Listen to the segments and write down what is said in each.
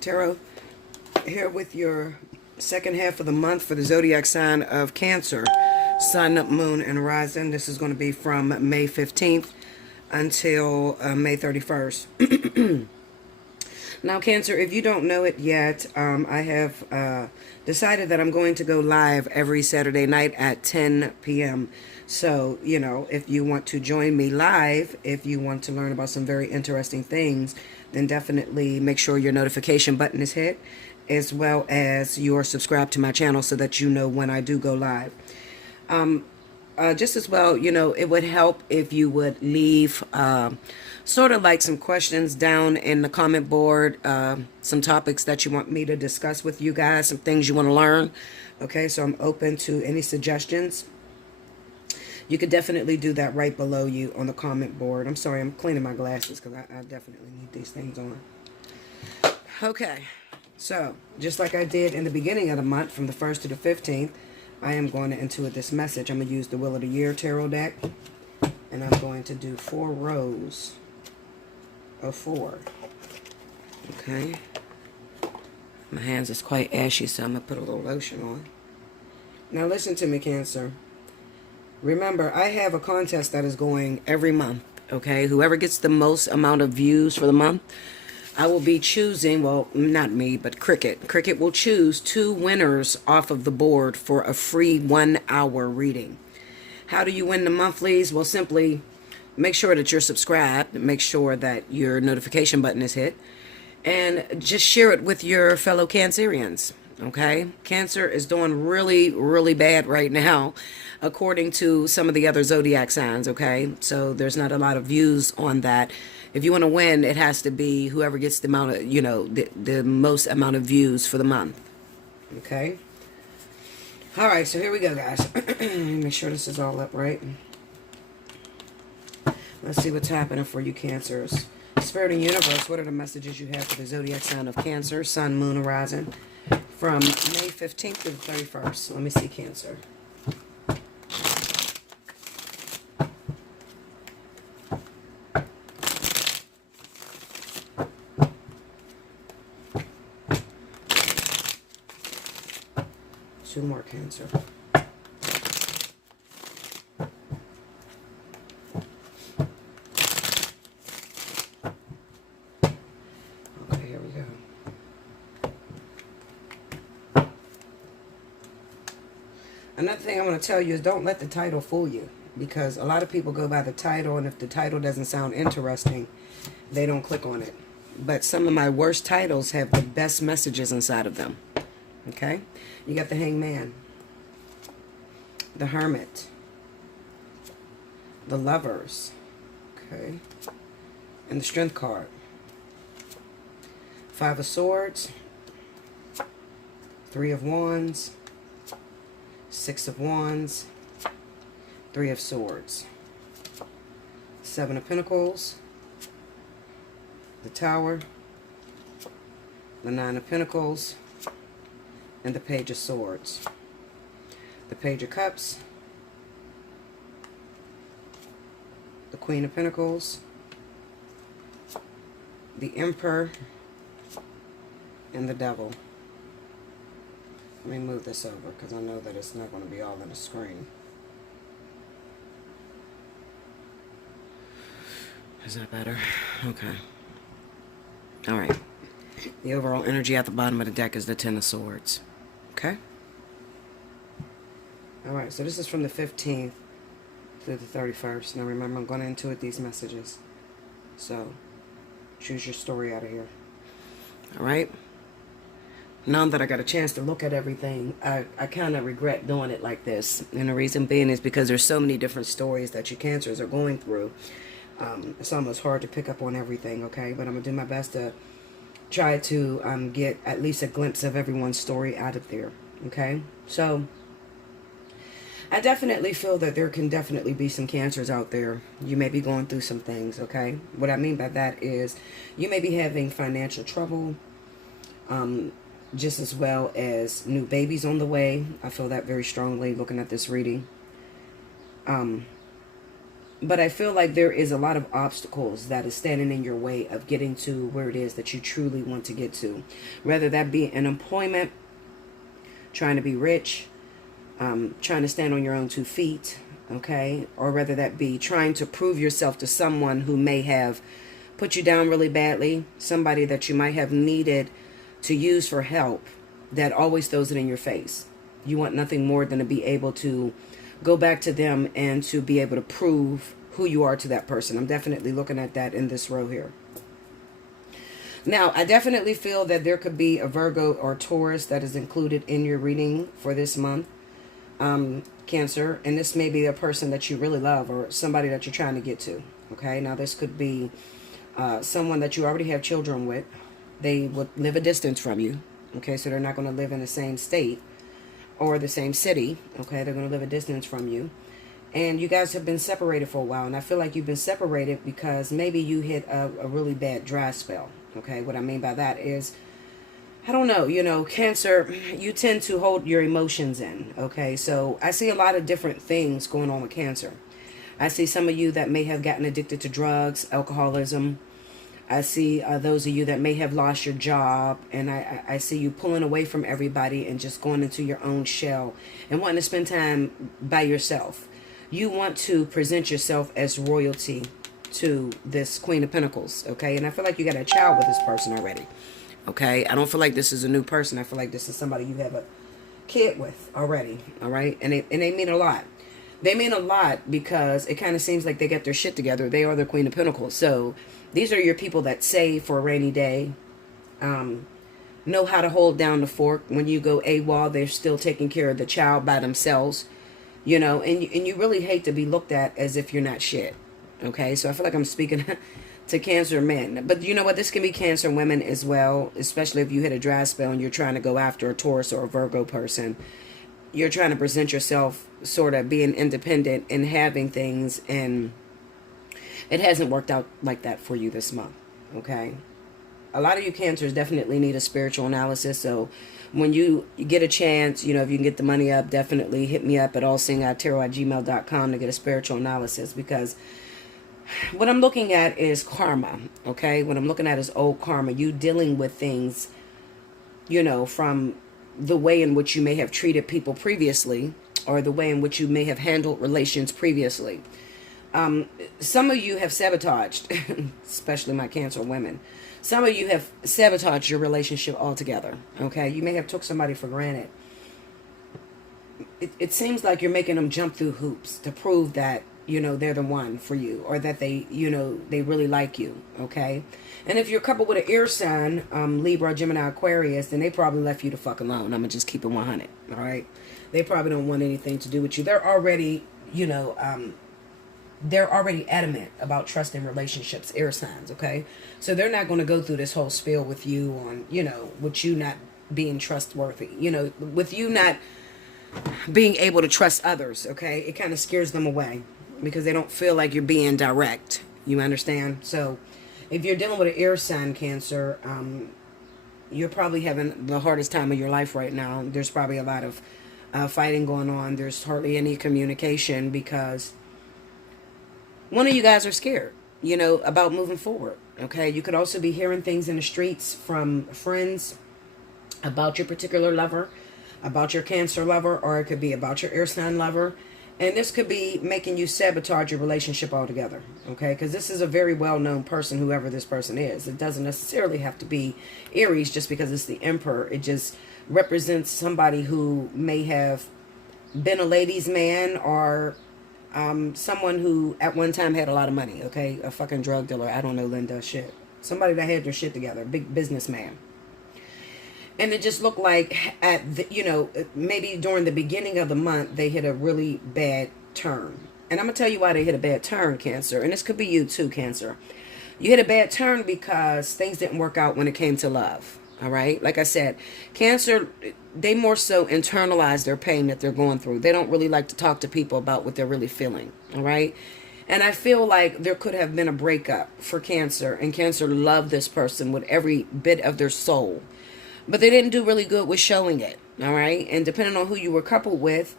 Allseeingeyetarot, here with your second half of the month for the zodiac sign of Cancer, Sun, Moon, and Rising. This is going to be from May 15th until May 31st. Now, Cancer, if you don't know it yet, I have decided that I'm going to go live every Saturday night at 10 p.m. So, you know, if you want to join me live, if you want to learn about some very interesting things, then definitely make sure your notification button is hit, as well as you're subscribed to my channel so that you know when I do go live. Just as well, you know, it would help if you would leave sort of like some questions down in the comment board, some topics that you want me to discuss with you guys, some things you want to learn. Okay, so I'm open to any suggestions. You could definitely do that right below you on the comment board. I'm sorry, I'm cleaning my glasses because I definitely need these things on. Okay, so just like I did in the beginning of the month, from the 1st to the 15th, I am going to intuit this message. I'm going to use the Wheel of the Year tarot deck, and I'm going to do 4 rows of 4. Okay. My hands is quite ashy, so I'm going to put a little lotion on. Now listen to me, Cancer. Remember, I have a contest that is going every month, okay? Whoever gets the most amount of views for the month, I will be choosing, well, not me, but Cricket. Cricket will choose 2 winners off of the board for a free 1-hour reading. How do you win the monthlies? Well, simply make sure that you're subscribed. Make sure that your notification button is hit. And just share it with your fellow Cancerians, okay? Cancer is doing really, really bad right now, according to some of the other zodiac signs, okay? So there's not a lot of views on that. If you want to win, it has to be whoever gets the amount of, you know, the most amount of views for the month, okay? All right, so here we go, guys. Make sure this is all up right. Let's see what's happening for you, Cancers. Spirit and Universe, what are the messages you have for the zodiac sign of Cancer, Sun, Moon, and Rising from May 15th to the 31st? Let me see, Cancer. Two more, Cancer. Okay, here we go. Another thing I want to tell you is don't let the title fool you, because a lot of people go by the title, and if the title doesn't sound interesting, they don't click on it. But some of my worst titles have the best messages inside of them. Okay? You got the Hangman, the Hermit, the Lovers, okay, and the Strength card. 5 of Swords, 3 of Wands, 6 of Wands, 3 of Swords, 7 of Pentacles, the Tower, the 9 of Pentacles, and the Page of Swords. The Page of Cups, the Queen of Pentacles, the Emperor, and the Devil. Let me move this over because I know that it's not going to be all on the screen. Is that better? Okay. All right. The overall energy at the bottom of the deck is the 10 of Swords. Okay? Alright, so this is from the 15th through the 31st. Now remember, I'm going to intuit these messages. So, choose your story out of here. Alright? Now that I got a chance to look at everything, I kind of regret doing it like this. And the reason being is because there's so many different stories that you Cancers are going through. It's almost hard to pick up on everything, okay? But I'm going to do my best to try to get at least a glimpse of everyone's story out of there, okay? So, I definitely feel that there can definitely be some Cancers out there. You may be going through some things, okay? What I mean by that is you may be having financial trouble, just as well as new babies on the way. I feel that very strongly looking at this reading. But I feel like there is a lot of obstacles that is standing in your way of getting to where it is that you truly want to get to. Whether that be in employment, trying to be rich, trying to stand on your own 2 feet, okay? Or whether that be trying to prove yourself to someone who may have put you down really badly, somebody that you might have needed to use for help that always throws it in your face. You want nothing more than to be able to go back to them and to be able to prove who you are to that person. I'm definitely looking at that in this row here. Now, I definitely feel that there could be a Virgo or Taurus that is included in your reading for this month, Cancer. And this may be a person that you really love or somebody that you're trying to get to. Okay, now this could be someone that you already have children with. They would live a distance from you. Okay, so they're not going to live in the same state or the same city. Okay, they're going to live a distance from you. And you guys have been separated for a while. And I feel like you've been separated because maybe you hit a really bad dry spell. Okay, what I mean by that is, I don't know, you know, Cancer, you tend to hold your emotions in. Okay, so I see a lot of different things going on with Cancer. I see some of you that may have gotten addicted to drugs, alcoholism. I see those of you that may have lost your job, and I see you pulling away from everybody and just going into your own shell and wanting to spend time by yourself. You want to present yourself as royalty to this Queen of Pentacles, okay? And I feel like you got a child with this person already, okay? I don't feel like this is a new person. I feel like this is somebody you have a kid with already, all right? And they mean a lot. They mean a lot because it kind of seems like they get their shit together. They are the Queen of Pentacles. So these are your people that save for a rainy day, know how to hold down the fork. When you go AWOL, they're still taking care of the child by themselves, you know, and you really hate to be looked at as if you're not shit, okay? So I feel like I'm speaking to Cancer men. But you know what? This can be Cancer women as well, especially if you hit a dry spell and you're trying to go after a Taurus or a Virgo person. You're trying to present yourself sort of being independent and having things, and it hasn't worked out like that for you this month, okay? A lot of you Cancers definitely need a spiritual analysis, so when you get a chance, you know, if you can get the money up, definitely hit me up at allseeingeyetarot@gmail.com to get a spiritual analysis, because what I'm looking at is karma, okay? What I'm looking at is old karma. You dealing with things, you know, from the way in which you may have treated people previously, or the way in which you may have handled relations previously. Some of you have sabotaged, especially my Cancer women. Some of you have sabotaged your relationship altogether, okay? You may have took somebody for granted. It seems like you're making them jump through hoops to prove that, you know, they're the one for you, or that they, you know, they really like you, okay? And if you're coupled with an air sign, Libra, Gemini, Aquarius, then they probably left you the fuck alone. I'm going to just keep it 100, all right? They probably don't want anything to do with you. They're already, you know, they're already adamant about trusting relationships, air signs, okay? So they're not going to go through this whole spiel with you on, you know, with you not being trustworthy, you know, with you not being able to trust others, okay? It kind of scares them away because they don't feel like you're being direct. You understand? So if you're dealing with an air sign, Cancer, you're probably having the hardest time of your life right now. There's probably a lot of fighting going on. There's hardly any communication because one of you guys are scared, you know, about moving forward, okay? You could also be hearing things in the streets from friends about your particular lover, about your Cancer lover, or it could be about your air sign lover. And this could be making you sabotage your relationship altogether, okay? Because this is a very well-known person, whoever this person is. It doesn't necessarily have to be Aries just because it's the Emperor. It just represents somebody who may have been a ladies' man, or someone who at one time had a lot of money, okay? A fucking drug dealer. I don't know, Linda. Shit. Somebody that had their shit together. Big businessman. And it just looked like, at the, you know, maybe during the beginning of the month, they hit a really bad turn. And I'm going to tell you why they hit a bad turn, Cancer. And this could be you too, Cancer. You hit a bad turn because things didn't work out when it came to love. All right? Like I said, Cancer, they more so internalize their pain that they're going through. They don't really like to talk to people about what they're really feeling. All right? And I feel like there could have been a breakup for Cancer. And Cancer loved this person with every bit of their soul. But they didn't do really good with showing it, all right? And depending on who you were coupled with,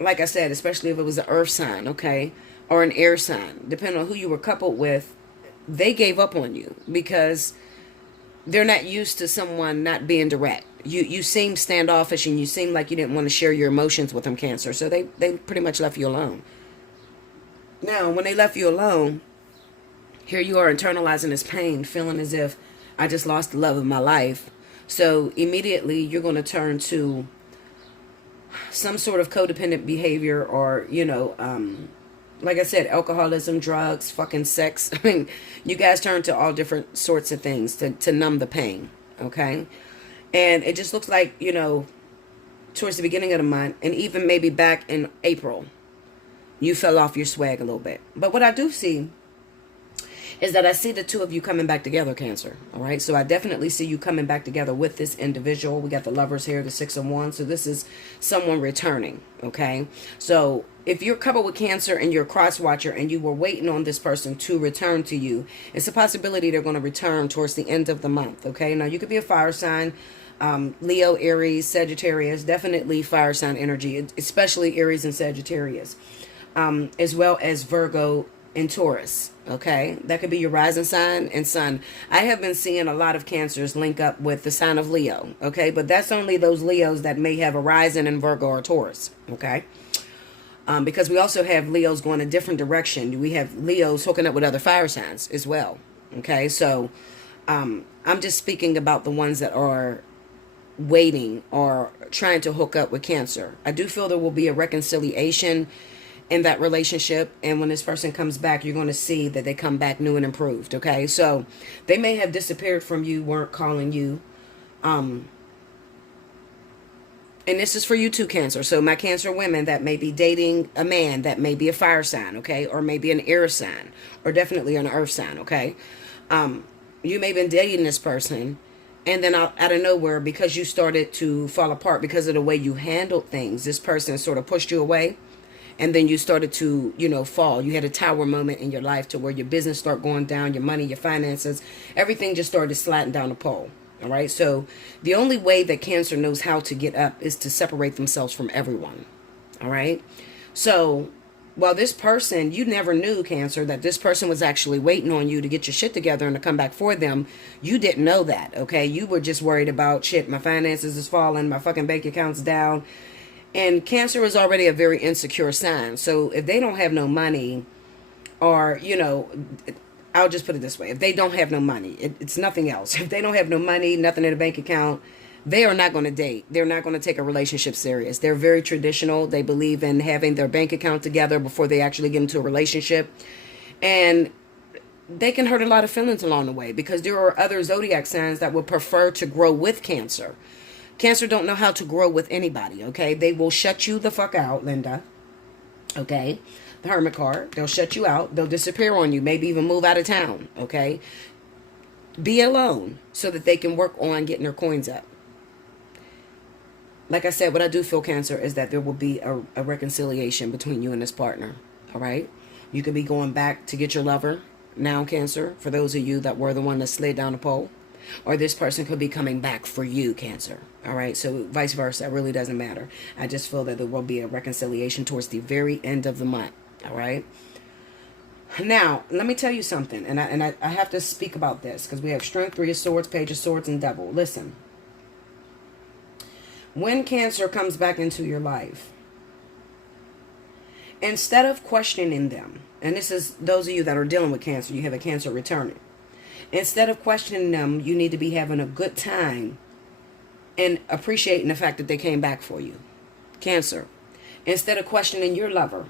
like I said, especially if it was an earth sign, okay, or an air sign, depending on who you were coupled with, they gave up on you because they're not used to someone not being direct. You seem standoffish and you seem like you didn't want to share your emotions with them, Cancer. So they pretty much left you alone. Now, when they left you alone, here you are internalizing this pain, feeling as if I just lost the love of my life. So immediately you're going to turn to some sort of codependent behavior or, like I said, alcoholism, drugs, fucking sex. I mean, you guys turn to all different sorts of things to numb the pain, okay? And it just looks like, towards the beginning of the month, and even maybe back in April, you fell off your swag a little bit. But what I do see is that I see the two of you coming back together, Cancer. All right. So I definitely see you coming back together with this individual. We got the Lovers here, the 6 of Wands. So this is someone returning. Okay. So if you're coupled with Cancer and you're a cross watcher and you were waiting on this person to return to you, it's a possibility they're going to return towards the end of the month. Okay. Now you could be a fire sign. Leo, Aries, Sagittarius, definitely fire sign energy, especially Aries and Sagittarius, as well as Virgo and Taurus. Okay, that could be your rising sign and sun. I have been seeing a lot of Cancers link up with the sign of Leo. Okay, but that's only those Leos that may have a rising in Virgo or Taurus. Okay, because we also have Leos going a different direction. We have Leos hooking up with other fire signs as well. Okay, so I'm just speaking about the ones that are waiting or trying to hook up with Cancer. I do feel there will be a reconciliation in that relationship, and when this person comes back, you're going to see that they come back new and improved. Okay, so they may have disappeared from you, weren't calling you, and this is for you too, Cancer. So my Cancer women that may be dating a man that may be a fire sign, okay, or maybe an air sign, or definitely an earth sign. Okay, you may have been dating this person, and then out of nowhere, because you started to fall apart because of the way you handled things, this person sort of pushed you away. And then you started to, fall. You had a tower moment in your life to where your business started going down, your money, your finances, everything just started sliding down the pole. All right. So the only way that Cancer knows how to get up is to separate themselves from everyone. All right. So while this person, you never knew, Cancer, that this person was actually waiting on you to get your shit together and to come back for them. You didn't know that. Okay. You were just worried about shit. My finances is falling. My fucking bank account's down. And Cancer is already a very insecure sign. So if they don't have no money, or, I'll just put it this way. If they don't have no money, it's nothing else. If they don't have no money, nothing in a bank account, they are not going to date. They're not going to take a relationship serious. They're very traditional. They believe in having their bank account together before they actually get into a relationship. And they can hurt a lot of feelings along the way because there are other zodiac signs that would prefer to grow with Cancer. Cancer don't know how to grow with anybody, okay? They will shut you the fuck out, Linda, okay? The Hermit card, they'll shut you out. They'll disappear on you, maybe even move out of town, okay? Be alone so that they can work on getting their coins up. Like I said, what I do feel, Cancer, is that there will be a reconciliation between you and this partner, all right? You could be going back to get your lover now, Cancer, for those of you that were the one that slid down the pole. Or this person could be coming back for you, Cancer. All right. So vice versa. It really doesn't matter. I just feel that there will be a reconciliation towards the very end of the month. All right. Now, let me tell you something. And I have to speak about this because we have Strength, 3 of Swords, Page of Swords, and Devil. Listen. When Cancer comes back into your life, instead of questioning them, and this is those of you that are dealing with Cancer, you have a Cancer returning. Instead of questioning them, you need to be having a good time and appreciating the fact that they came back for you. Cancer. Instead of questioning your lover,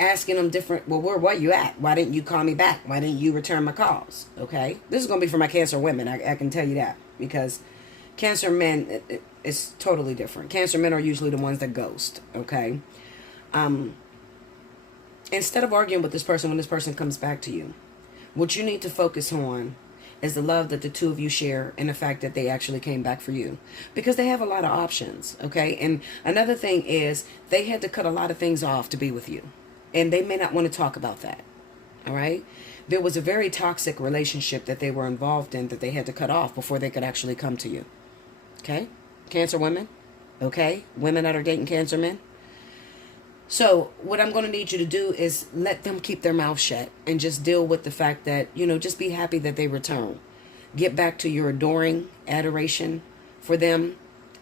asking them different, well, where you at? Why didn't you call me back? Why didn't you return my calls? Okay? This is going to be for my Cancer women. I can tell you that. Because Cancer men, it's totally different. Cancer men are usually the ones that ghost. Okay? Instead of arguing with this person when this person comes back to you, what you need to focus on is the love that the two of you share and the fact that they actually came back for you. Because they have a lot of options, okay? And another thing is they had to cut a lot of things off to be with you. And they may not want to talk about that, all right? There was a very toxic relationship that they were involved in that they had to cut off before they could actually come to you, okay? Cancer women, okay? Women that are dating Cancer men, So what I'm going to need you to do is let them keep their mouth shut and just deal with the fact that, just be happy that they return. Get back to your adoring adoration for them,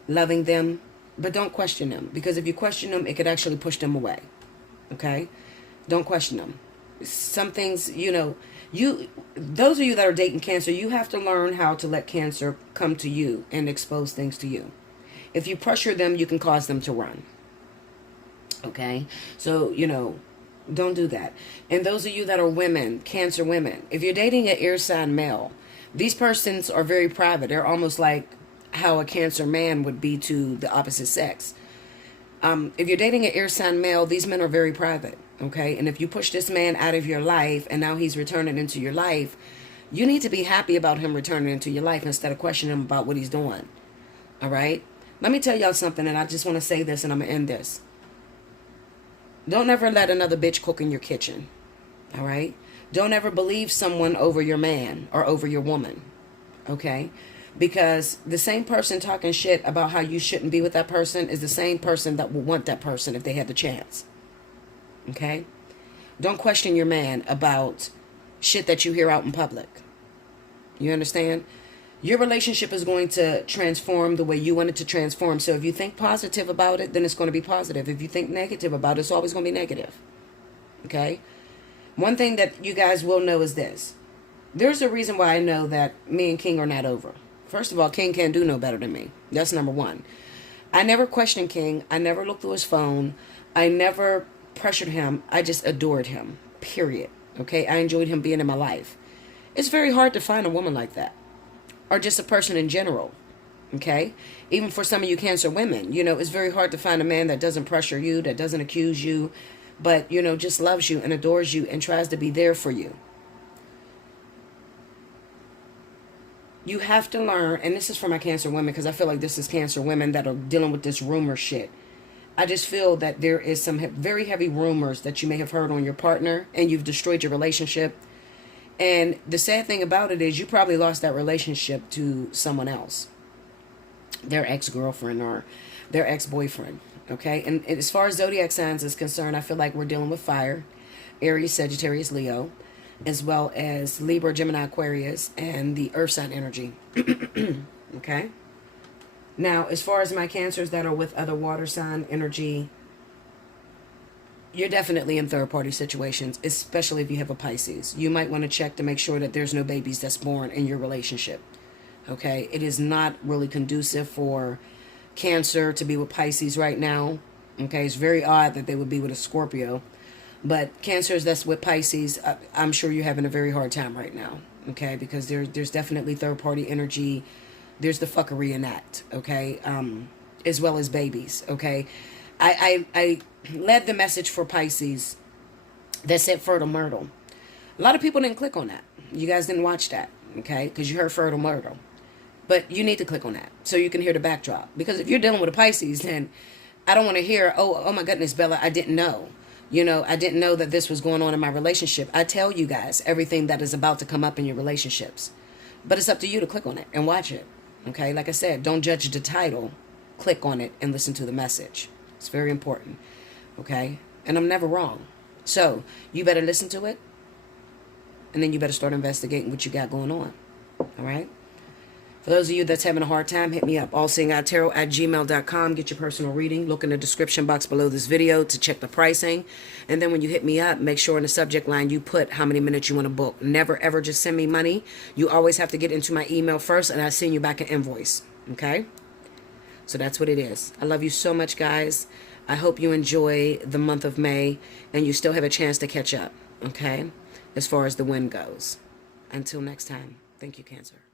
loving them, but don't question them, because if you question them, it could actually push them away. Okay? Don't question them. Some things, those of you that are dating Cancer, you have to learn how to let Cancer come to you and expose things to you. If you pressure them, you can cause them to run. Okay? So, don't do that. And those of you that are women, Cancer women, if you're dating an air sign male, these persons are very private. They're almost like how a Cancer man would be to the opposite sex. If you're dating an air sign male, these men are very private. Okay? And if you push this man out of your life and now he's returning into your life, you need to be happy about him returning into your life instead of questioning him about what he's doing. All right? Let me tell y'all something, and I just want to say this, and I'm going to end this. Don't ever let another bitch cook in your kitchen. All right? Don't ever believe someone over your man or over your woman. Okay? Because the same person talking shit about how you shouldn't be with that person is the same person that will want that person if they had the chance. Okay? Don't question your man about shit that you hear out in public. You understand? Your relationship is going to transform the way you want it to transform. So if you think positive about it, then it's going to be positive. If you think negative about it, it's always going to be negative. Okay? One thing that you guys will know is this. There's a reason why I know that me and King are not over. First of all, King can't do no better than me. That's number one. I never questioned King. I never looked through his phone. I never pressured him. I just adored him. Period. Okay? I enjoyed him being in my life. It's very hard to find a woman like that. Or just a person in general. Okay? Even for some of you Cancer women, it's very hard to find a man that doesn't pressure you, that doesn't accuse you, but, just loves you and adores you and tries to be there for you. You have to learn, and this is for my Cancer women, because I feel like this is Cancer women that are dealing with this rumor shit. I just feel that there is some very heavy rumors that you may have heard on your partner, and you've destroyed your relationship. And the sad thing about it is you probably lost that relationship to someone else. Their ex-girlfriend or their ex-boyfriend. Okay? And as far as zodiac signs is concerned, I feel like we're dealing with fire. Aries, Sagittarius, Leo. As well as Libra, Gemini, Aquarius. And the earth sign energy. Okay? Now, as far as my Cancers that are with other water sign energy, you're definitely in third-party situations, especially if you have a Pisces. You might want to check to make sure that there's no babies that's born in your relationship. Okay? It is not really conducive for Cancer to be with Pisces right now. Okay? It's very odd that they would be with a Scorpio. But Cancers that's with Pisces, I'm sure you're having a very hard time right now. Okay? Because there's definitely third-party energy. There's the fuckery in that. Okay? As well as babies. Okay? I led the message for Pisces that said fertile myrtle. A lot of people didn't click on that. You guys didn't watch that, okay? Because you heard fertile myrtle. But you need to click on that so you can hear the backdrop. Because if you're dealing with a Pisces, then I don't want to hear, oh my goodness, Bella, I didn't know. I didn't know that this was going on in my relationship. I tell you guys everything that is about to come up in your relationships. But it's up to you to click on it and watch it, okay? Like I said, don't judge the title. Click on it and listen to the message. It's very important. Okay? And I'm never wrong. So, you better listen to it. And then you better start investigating what you got going on. Alright? For those of you that's having a hard time, hit me up. Allseeingeyetarot@gmail.com. Get your personal reading. Look in the description box below this video to check the pricing. And then when you hit me up, make sure in the subject line you put how many minutes you want to book. Never ever just send me money. You always have to get into my email first and I'll send you back an invoice. Okay? So that's what it is. I love you so much, guys. I hope you enjoy the month of May and you still have a chance to catch up, okay? As far as the wind goes. Until next time, thank you, Cancer.